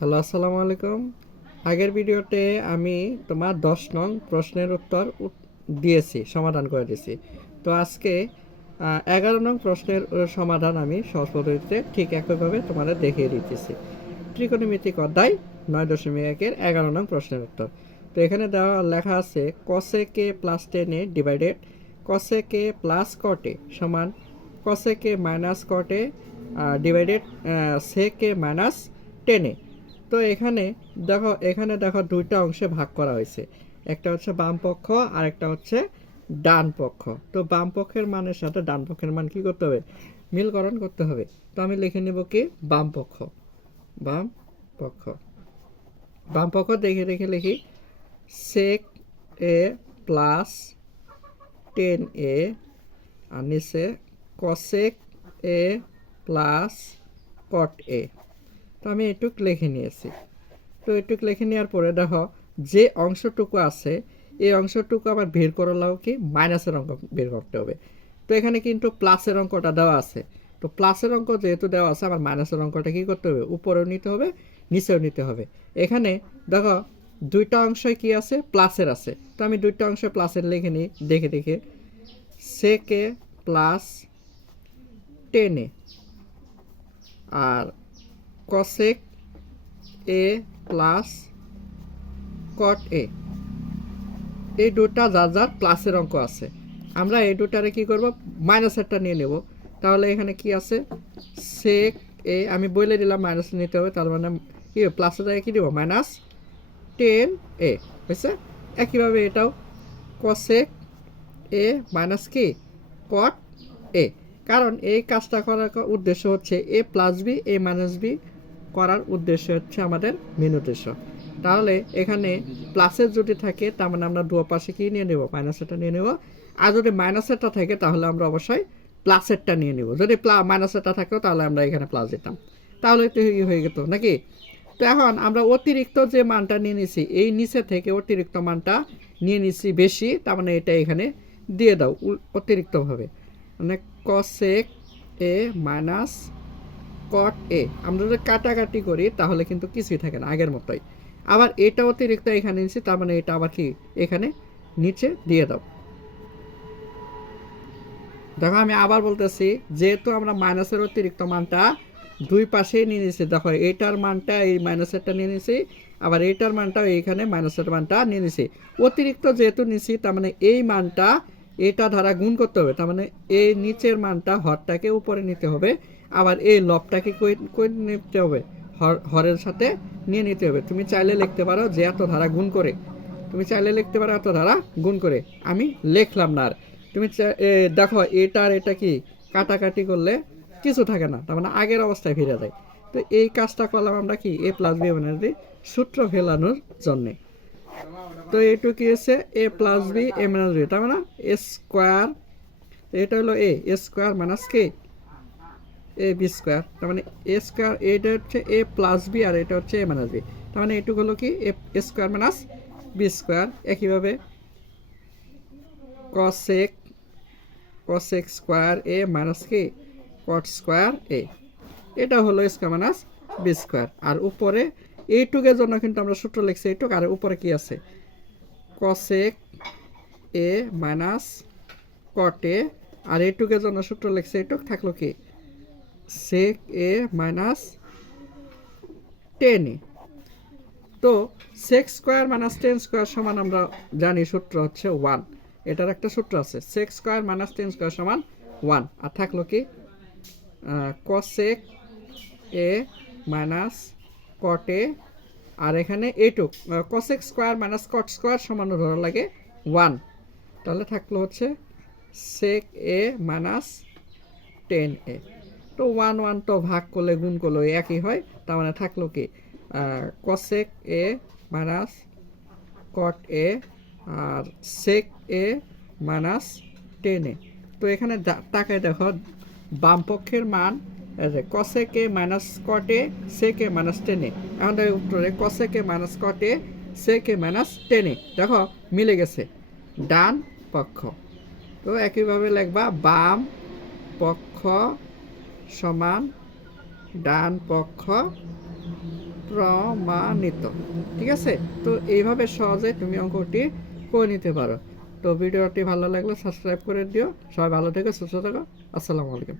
Hello, আসসালামু আলাইকুম। আগের ভিডিওতে আমি তোমার দশ নং প্রশ্নের উত্তর দিয়েছি, সমাধান করে দিয়েছি। তো আজকে এগারো নং প্রশ্নের সমাধান আমি সহজ পদ্ধতিতে ঠিক একইভাবে তোমাদের দেখিয়ে দিতেছি। ত্রিকোণমিতিক অধ্যায় নয় দশমিক একের এগারো নং প্রশ্নের উত্তর। তো এখানে দেওয়া লেখা আছে cosec plus tan divided cosec plus cot সমান কসে কে মাইনাস কটে ডিভাইডেড সে কে মাইনাস টেনে তো এখানে দেখো এখানে দেখো দুইটা অংশে ভাগ করা হয়েছে। একটা হচ্ছে বাম পক্ষ আর একটা হচ্ছে ডান পক্ষ। তো বাম পক্ষের মানের সাথে ডান পক্ষের মান কি করতে হবে? মিলকরণ করতে হবে। তো আমি লিখে নেব কি? বাম পক্ষ। বাম পক্ষ। বাম পক্ষ দেখে দেখে লিখি। সেক এ প্লাস টেন এ আর নিচে কসেক এ প্লাস কট এ তো আমি এটুক লিখে নিয়েছি। তো এটুক লিখে নেওয়ার পরে দেখো, যে অংশটুকু আছে, এই অংশটুকু আবার বের করলেও কি, মাইনাসের অঙ্ক বের করতে হবে। তো এখানে কিন্তু প্লাসের অঙ্কটা দেওয়া আছে। তো প্লাসের অঙ্ক যেহেতু দেওয়া আছে, আবার মাইনাসের অঙ্কটা কী করতে হবে? উপরেও নিতে হবে, নিচেও নিতে হবে। এখানে দেখো, দুইটা অংশই কি আছে? প্লাসের আছে। তো আমি দুইটা অংশ প্লাসের লিখে নিই, দেখে দেখে। সে কে প্লাস টেনে। আর cosec A plus cot A. এই দুটা যার যার প্লাসের অঙ্ক আছে। আমরা এই দুটারে কি করব? মাইনাসেরটা নিয়ে নেব। তাহলে এখানে কি আছে? সেক এ আমি বলে দিলাম মাইনাস নিতে হবে, তার মানে কি প্লাসের জায়গায় কী দেব? মাইনাস টেন এ, বুঝছে? একইভাবে এটাও। কসেক এ মাইনাস কি? কট এ। কারণ এই কাজটা করার উদ্দেশ্য হচ্ছে A plus B A minus B করার উদ্দেশ্য হচ্ছে আমাদের মেন উদ্দেশ্য তাহলে এখানে প্লাসের যদি থাকে, তার মানে আমরা দু পাশে কি নিয়ে নেব? মাইনাসেরটা নিয়ে নেব। আর যদি মাইনাসেরটা থাকে, তাহলে আমরা অবশ্যই প্লাসেরটা নিয়ে নেব। যদি প্লা মাইনাসেরটা থাকতো তাহলে আমরা এখানে প্লাস দিতাম। তাহলে তো হয়ে যেত নাকি? তো এখন আমরা অতিরিক্ত যে মানটা নিয়ে নিছি, এই নিচে থেকে অতিরিক্ত মানটা নিয়ে নিছি বেশি, তার মানে এটা এখানে দিয়ে দাও অতিরিক্তভাবে। মানে কসেক এ মাইনাস কট এ আমরা যদি কাটাকাটি করি, তাহলে কিন্তু কিছুই থাকে না, আগের মতোই। আবার এটা অতিরিক্ত এখানে নিচ্ছি তার মানে এটা আবার কি? এখানে নিচে দিয়ে দাও। দেখো, আমি আবার বলতেছি, যেহেতু আমরা মাইনাসের অতিরিক্ত মানটা দুই পাশেই নিয়ে নিয়েছি, দেখো এইটার মানটা এই মাইনাসেরটা নিয়ে নিয়েছি, আবার এইটার মানটা এইখানে মাইনাসের মানটা নিয়ে নিয়েছি। অতিরিক্ত যেহেতু নিয়েছি, তার মানে এই মানটা এটা দ্বারা গুণ করতে হবে। তার মানে এই নিচের মানটা হরটাকে উপরে নিতে হবে আবার এই লবটাকে কই নিতে হবে? হর হরের সাথে নিয়ে নিতে হবে। তুমি চাইলে লিখতে পারো যে এত ধারা গুণ করে। তুমি চাইলে লিখতে পারো এত ধারা গুণ করে। আমি লিখলাম না আর। তুমি এ, দেখো এটা আর এটা কি? কাটাকাটি করলে কিছু থাকে না। তার মানে আগের অবস্থায় ফিরে যায়। তো এই কাজটা করলাম আমরা কি? এ প্লাস বি মানে সূত্র ফেলানোর জন্যে। তো এইটু কি হচ্ছে A plus B A minus B তার মানে এ স্কোয়ার এটা হলো এ এ স্কোয়ার মাইনাস কে এ বি স্কোয়ার তার মানে এ স্কোয়ার এটা হচ্ছে এ প্লাস বি আর এটা হচ্ছে এ মাইনাস বি তার মানে এটুকু হলো কি A square minus B square একইভাবে cosec cosec square A minus কি কট স্কোয়ার এ এটা হলো স্কোয়ার মাইনাস বি স্কোয়ার আর উপরে এইটুকের জন্য কিন্তু আমরা সূত্র লিখছি এইটুক, আর উপরে কি আছে? কসেক এ মাইনাস কটে আর এইটুকের জন্য সূত্র লিখছে এইটুক, থাকল কি? সেক এ মাইনাস টেন তো sec square minus tan square সমান আমরা জানি সূত্র হচ্ছে ওয়ান এটার একটা সূত্র আছে sec square minus tan square সমান ওয়ান আর থাকল কি? কসেক এ মাইনাস কটে আর এখানে এইটুক cosec square minus cot square সমান ধরা লাগে ওয়ান তাহলে থাকল হচ্ছে সেক এ মাইনাস টেন এ তো ওয়ান ওয়ান তো ভাগ করলে, গুণ করলে একই হয়, তার মানে থাকল কি? Cosec A minus cot A R sec A minus tan A তো এখানে তাকায় দেখো, বাম পক্ষের মান কসেকে মাইনাস কটে সেকে মাইনাস টেনে এখন দেখো উত্তরে কসেকে মাইনাস কটে সেকে মাইনাস টেনে দেখো, মিলে গেছে। ডান পক্ষ। তো একইভাবে লিখবা, বাম পক্ষ সমান ডান পক্ষ প্রমাণিত। ঠিক আছে? তো এইভাবে সহজে তুমি অঙ্কটি করে নিতে পারো। তো ভিডিওটি ভালো লাগলে সাবস্ক্রাইব করে দিও। সবাই ভালো থেকো, সুস্থ থাকো। আসসালামু আলাইকুম।